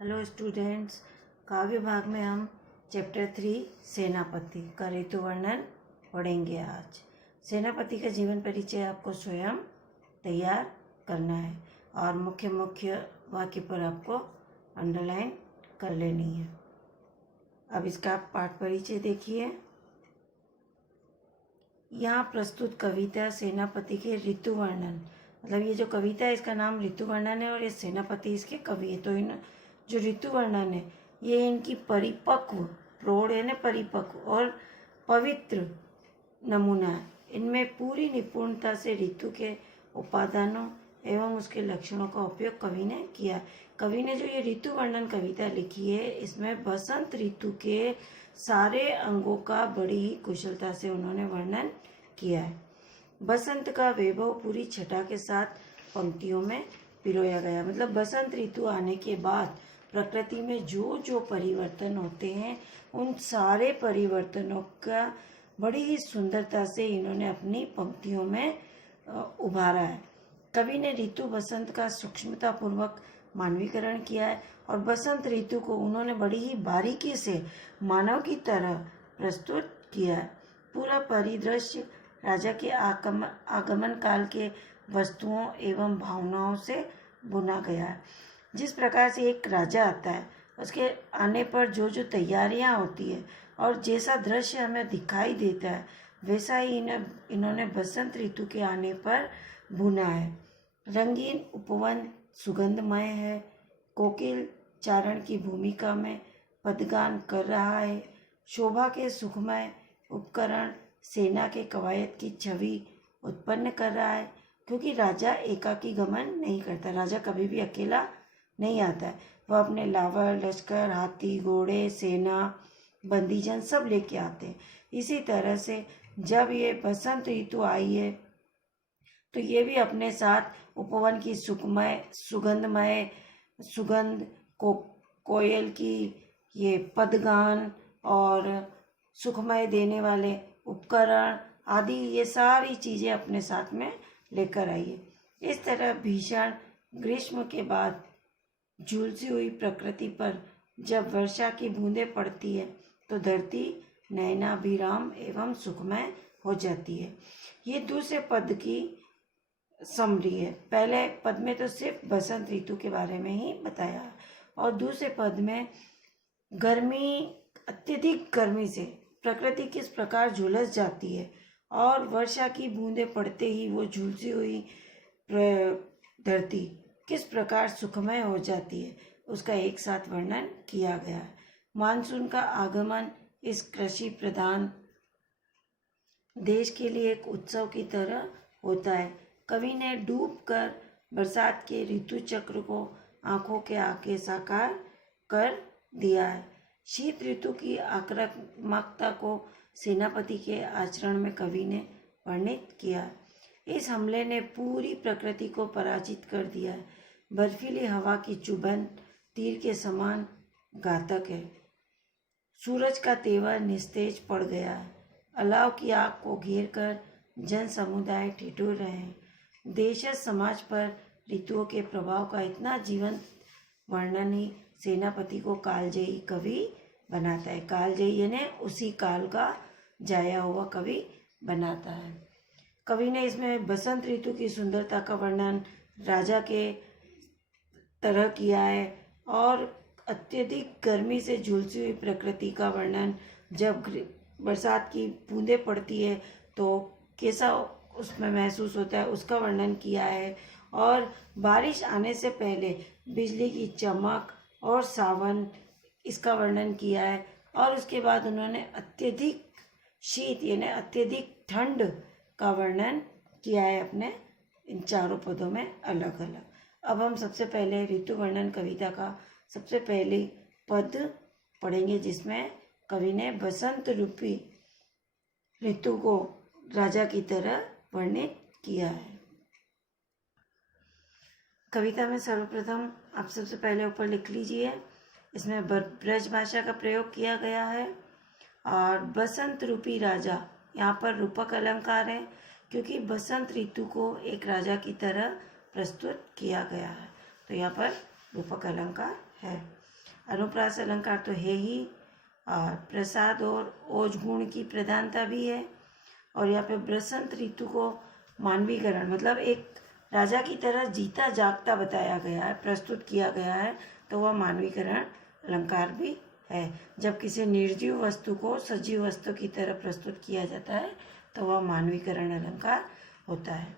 Hello students, काव्य भाग में हम चैप्टर 3 सेनापति का ऋतु वर्णन पढ़ेंगे। आज सेनापति का जीवन परिचय आपको स्वयं तैयार करना है और मुख्य मुख्य वाक्य पर आपको अंडरलाइन कर लेनी है। अब इसका पाठ परिचय देखिए। यहाँ प्रस्तुत कविता सेनापति के ऋतु वर्णन, मतलब ये जो कविता है इसका नाम ऋतु वर्णन है और ये सेनापति इसके कवि है। तो इन जो ऋतु वर्णन है ये इनकी परिपक्व, प्रौढ़ है ना, परिपक्व और पवित्र नमूना है। इनमें पूरी निपुणता से ऋतु के उपादानों एवं उसके लक्षणों का उपयोग कवि ने किया। कवि ने जो ये ऋतु वर्णन कविता लिखी है इसमें बसंत ऋतु के सारे अंगों का बड़ी ही कुशलता से उन्होंने वर्णन किया है। बसंत का वैभव पूरी छटा के साथ पंक्तियों में पिरोया गया। मतलब बसंत ऋतु आने के बाद प्रकृति में जो जो परिवर्तन होते हैं उन सारे परिवर्तनों का बड़ी ही सुंदरता से इन्होंने अपनी पंक्तियों में उभारा है। कवि ने ऋतु बसंत का सूक्ष्मता पूर्वक मानवीकरण किया है और बसंत ऋतु को उन्होंने बड़ी ही बारीकी से मानव की तरह प्रस्तुत किया है। पूरा परिदृश्य राजा के आगमन काल के वस्तुओं एवं भावनाओं से बुना गया है। जिस प्रकार से एक राजा आता है उसके आने पर जो जो तैयारियां होती है और जैसा दृश्य हमें दिखाई देता है वैसा ही इन्होंने बसंत ऋतु के आने पर बुना है। रंगीन उपवन सुगंधमय है। कोकिल चारण की भूमिका में पदगान कर रहा है। शोभा के सुखमय उपकरण सेना के कवायद की छवि उत्पन्न कर रहा है, क्योंकि राजा एकाकी गमन नहीं करता। राजा कभी भी अकेला नहीं आता है। वह अपने लावर, लश्कर, हाथी, घोड़े, सेना, बंदीजन सब लेके आते हैं। इसी तरह से जब ये बसंत ऋतु आई है तो ये भी अपने साथ उपवन की सुगंधमय सुगंध कोयल की ये पदगान और सुखमय देने वाले उपकरण आदि ये सारी चीज़ें अपने साथ में लेकर आई है। इस तरह भीषण ग्रीष्म के बाद झुलसी हुई प्रकृति पर जब वर्षा की बूंदें पड़ती है तो धरती नयनाभिराम एवं सुखमय हो जाती है। ये दूसरे पद की समरी है। पहले पद में तो सिर्फ बसंत ऋतु के बारे में ही बताया और दूसरे पद में अत्यधिक गर्मी से प्रकृति किस प्रकार झुलस जाती है और वर्षा की बूंदें पड़ते ही वो झुलसी हुई धरती किस प्रकार सुखमय हो जाती है उसका एक साथ वर्णन किया गया है। मानसून का आगमन इस कृषि प्रधान देश के लिए एक उत्सव की तरह होता है। कवि ने डूबकर बरसात के ऋतु चक्र को आंखों के आगे साकार कर दिया है। शीत ऋतु की आक्रामकता को सेनापति के आचरण में कवि ने वर्णित किया। इस हमले ने पूरी प्रकृति को पराजित कर दिया है। बर्फीली हवा की चुभन तीर के समान घातक है। सूरज का तेवर निस्तेज पड़ गया है। अलाव की आग को घेर कर जन समुदाय ठिठुर रहे हैं। देश समाज पर ऋतुओं के प्रभाव का इतना जीवंत वर्णन ही सेनापति को कालजयी कवि बनाता है। कालजयी यानी उसी काल का जाया हुआ कवि बनाता है। कवि ने इसमें बसंत ऋतु की सुंदरता का वर्णन राजा के तरह किया है और अत्यधिक गर्मी से झुलसी हुई प्रकृति का वर्णन, जब बरसात की बूंदें पड़ती है तो कैसा उसमें महसूस होता है उसका वर्णन किया है। और बारिश आने से पहले बिजली की चमक और सावन इसका वर्णन किया है। और उसके बाद उन्होंने अत्यधिक शीत यानी अत्यधिक ठंड का वर्णन किया है अपने इन चारों पदों में अलग अलग। अब हम सबसे पहले ऋतु वर्णन कविता का सबसे पहले पद पढ़ेंगे जिसमें कवि ने बसंत रूपी ऋतु को राजा की तरह वर्णित किया है। कविता में सर्वप्रथम आप सबसे पहले ऊपर लिख लीजिए, इसमें ब्रज भाषा का प्रयोग किया गया है और बसंत रूपी राजा, यहाँ पर रूपक अलंकार है क्योंकि बसंत ऋतु को एक राजा की तरह प्रस्तुत किया गया है, तो यहाँ पर रूपक अलंकार है। अनुप्रास अलंकार तो है ही, और प्रसाद और ओज गुण की प्रधानता भी है। और यहाँ पे बसंत ऋतु को मानवीकरण मतलब एक राजा की तरह जीता जागता बताया गया है, प्रस्तुत किया गया है, तो वह मानवीकरण अलंकार भी है। जब किसी निर्जीव वस्तु को सजीव वस्तु की तरह प्रस्तुत किया जाता है तो वह मानवीकरण अलंकार होता है।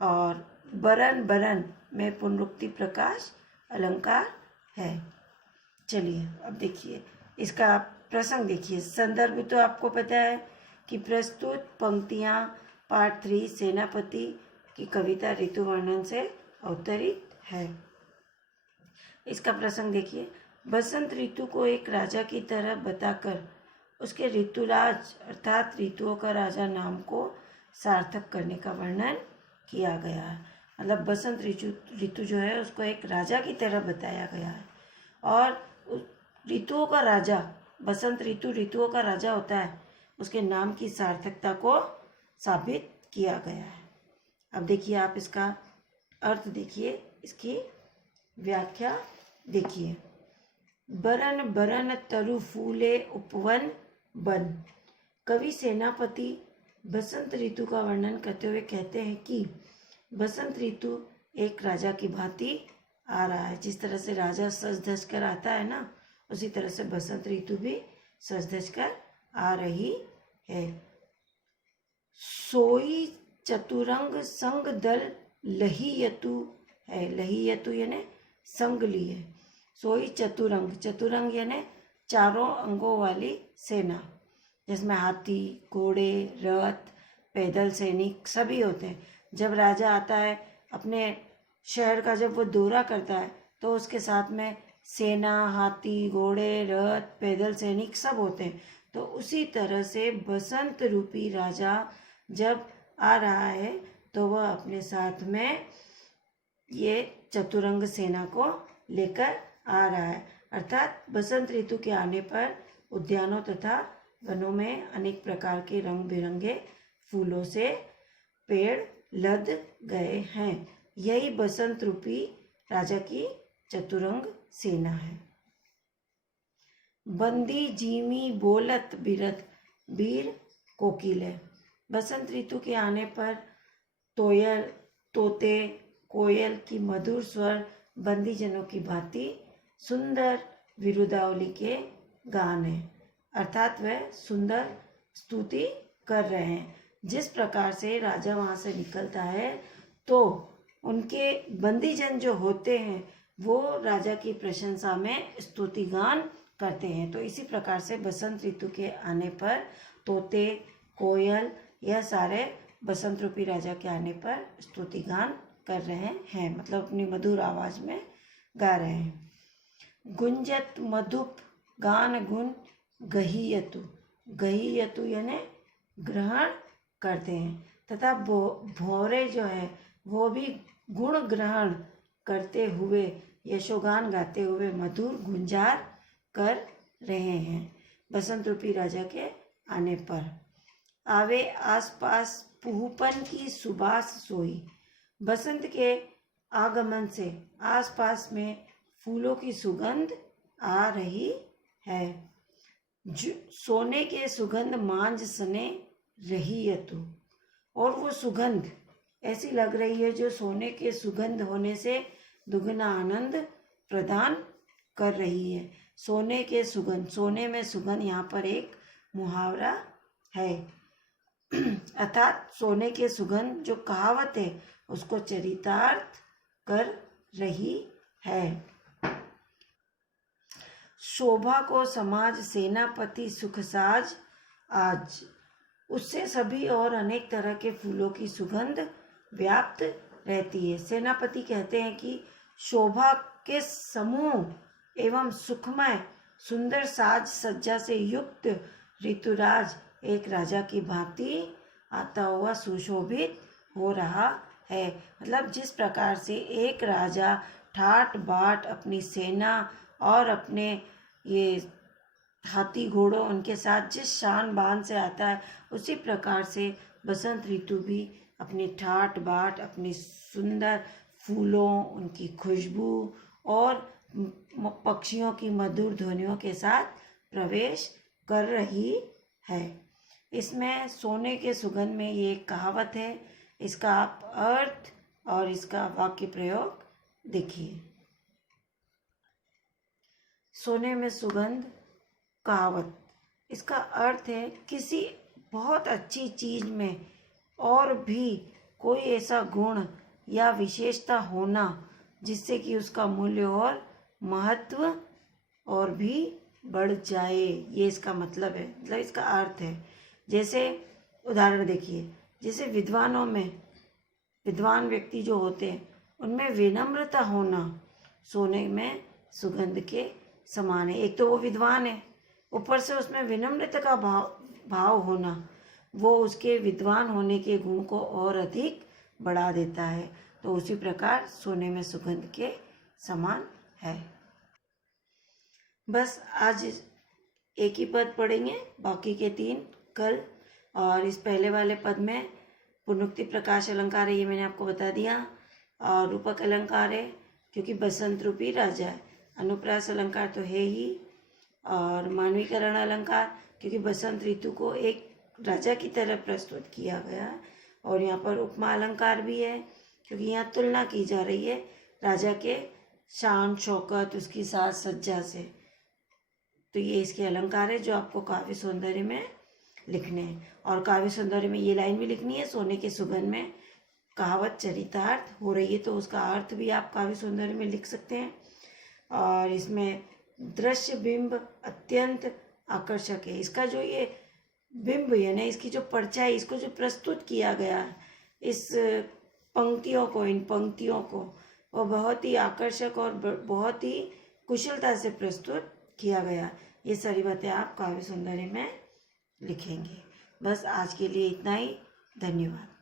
और बरन बरन में पुनरुक्ति प्रकाश अलंकार है। चलिए अब देखिए इसका प्रसंग देखिए। संदर्भ तो आपको पता है कि प्रस्तुत पंक्तियाँ पार्ट 3 सेनापति की कविता ऋतु वर्णन से अवतरित है। इसका प्रसंग देखिए। बसंत ऋतु को एक राजा की तरह बताकर उसके ऋतुराज अर्थात ऋतुओं का राजा नाम को सार्थक करने का वर्णन किया गया है। मतलब बसंत ऋतु जो है उसको एक राजा की तरह बताया गया है, और ऋतुओं का राजा, बसंत ऋतु ऋतुओं का राजा होता है, उसके नाम की सार्थकता को साबित किया गया है। अब देखिए आप इसका अर्थ देखिए, इसकी व्याख्या देखिए। बरन बरन तरु फूले उपवन बन। कवि सेनापति बसंत ऋतु का वर्णन करते हुए कहते हैं कि बसंत ऋतु एक राजा की भांति आ रहा है। जिस तरह से राजा सज धज कर आता है ना, उसी तरह से बसंत ऋतु भी सज धज कर आ रही है। सोई चतुरंग संग दल लहीयतु है। लहीयतु यानी संग लिए। सोई चतुरंग, चतुरंग यानी चारों अंगों वाली सेना, जिसमें हाथी, घोड़े, रथ, पैदल सैनिक सभी होते हैं। जब राजा आता है अपने शहर का, जब वो दौरा करता है तो उसके साथ में सेना, हाथी, घोड़े, रथ, पैदल सैनिक सब होते हैं। तो उसी तरह से बसंत रूपी राजा जब आ रहा है तो वह अपने साथ में ये चतुरंग सेना को लेकर आ रहा है। अर्थात बसंत ऋतु के आने पर उद्यानों तथा वनों में अनेक प्रकार के रंग बिरंगे फूलों से पेड़ लद गए हैं। यही बसंत रूपी राजा की चतुरंग सेना है। बंदी जीमी बोलत बिरद वीर कोकिले। बसंत ऋतु के आने पर तोते, कोयल की मधुर स्वर बंदीजनों की भांति सुंदर विरुदावली के गान हैं। अर्थात वह सुंदर स्तुति कर रहे हैं। जिस प्रकार से राजा वहाँ से निकलता है तो उनके बंदीजन जो होते हैं वो राजा की प्रशंसा में स्तुति गान करते हैं। तो इसी प्रकार से बसंत ऋतु के आने पर तोते, कोयल, यह सारे बसंत रूपी राजा के आने पर स्तुति गान कर रहे हैं, मतलब अपनी मधुर आवाज में गा रहे हैं। गुंजत मधुप गान गुण गहीयतु। गहीयतु यानी ग्रहण करते हैं, तथा भौरे जो है वो भी गुण ग्रहण करते हुए यशोगान गाते हुए मधुर गुंजार कर रहे हैं बसंत रूपी राजा के आने पर। आवे आसपास पुहपन की सुबास सोई। बसंत के आगमन से आसपास में फूलों की सुगंध आ रही है। सोने के सुगंध मांझ सने रहीयतु। और वो सुगंध ऐसी लग रही है जो सोने के सुगंध होने से दुगना आनंद प्रदान कर रही है। सोने के सुगंध, सोने में सुगंध, यहाँ पर एक मुहावरा है। अर्थात सोने के सुगंध जो कहावत है उसको चरितार्थ कर रही है। शोभा को समाज सेनापति सुखसाज आज। उससे सभी और अनेक तरह के फूलों की सुगंध व्याप्त रहती है। सेनापति कहते हैं कि शोभा के समूह एवं सुखमय सुंदर साज सज्जा से युक्त ऋतुराज एक राजा की भांति आता हुआ सुशोभित हो रहा है। मतलब जिस प्रकार से एक राजा ठाट बाट अपनी सेना और अपने ये हाथी घोड़ों उनके साथ जिस शान बान से आता है, उसी प्रकार से बसंत ऋतु भी अपनी ठाट बाट, अपनी सुंदर फूलों, उनकी खुशबू और पक्षियों की मधुर ध्वनियों के साथ प्रवेश कर रही है। इसमें सोने के सुगंध में ये एक कहावत है, इसका आप अर्थ और इसका वाक्य प्रयोग देखिए। सोने में सुगंध कहावत, इसका अर्थ है किसी बहुत अच्छी चीज में और भी कोई ऐसा गुण या विशेषता होना जिससे कि उसका मूल्य और महत्व और भी बढ़ जाए, ये इसका मतलब है, मतलब इसका अर्थ है। जैसे उदाहरण देखिए, जैसे विद्वानों में, विद्वान व्यक्ति जो होते हैं उनमें विनम्रता होना सोने में सुगंध के समान है। एक तो वो विद्वान है, ऊपर से उसमें विनम्रता का भाव होना वो उसके विद्वान होने के गुण को और अधिक बढ़ा देता है। तो उसी प्रकार सोने में सुगंध के समान है। बस आज एक ही पद पढ़ेंगे, बाकी के 3 कल। और इस पहले वाले पद में पुनरुक्ति प्रकाश अलंकार है, ये मैंने आपको बता दिया। और रूपक अलंकार है क्योंकि बसंत रूपी राजा है। अनुप्रास अलंकार तो है ही। और मानवीकरण अलंकार क्योंकि बसंत ऋतु को एक राजा की तरह प्रस्तुत किया गया है। और यहाँ पर उपमा अलंकार भी है क्योंकि यहाँ तुलना की जा रही है राजा के शान शौकत, उसकी साज सज्जा से। तो ये इसके अलंकार है जो आपको काव्य सौंदर्य में लिखने हैं। और काव्य सौंदर्य में ये लाइन भी लिखनी है, सोने के सुगंध में कहावत चरितार्थ हो रही है तो उसका अर्थ भी आप काव्य सौंदर्य में लिख सकते हैं। और इसमें दृश्य बिंब अत्यंत आकर्षक है। इसका जो ये बिंब है ना, इसकी जो परछाई, इसको जो प्रस्तुत किया गया है, इस पंक्तियों को, इन पंक्तियों को, वो बहुत ही आकर्षक और बहुत ही कुशलता से प्रस्तुत किया गया। ये सारी बातें आप काव्य सौंदर्य में लिखेंगे। बस आज के लिए इतना ही। धन्यवाद।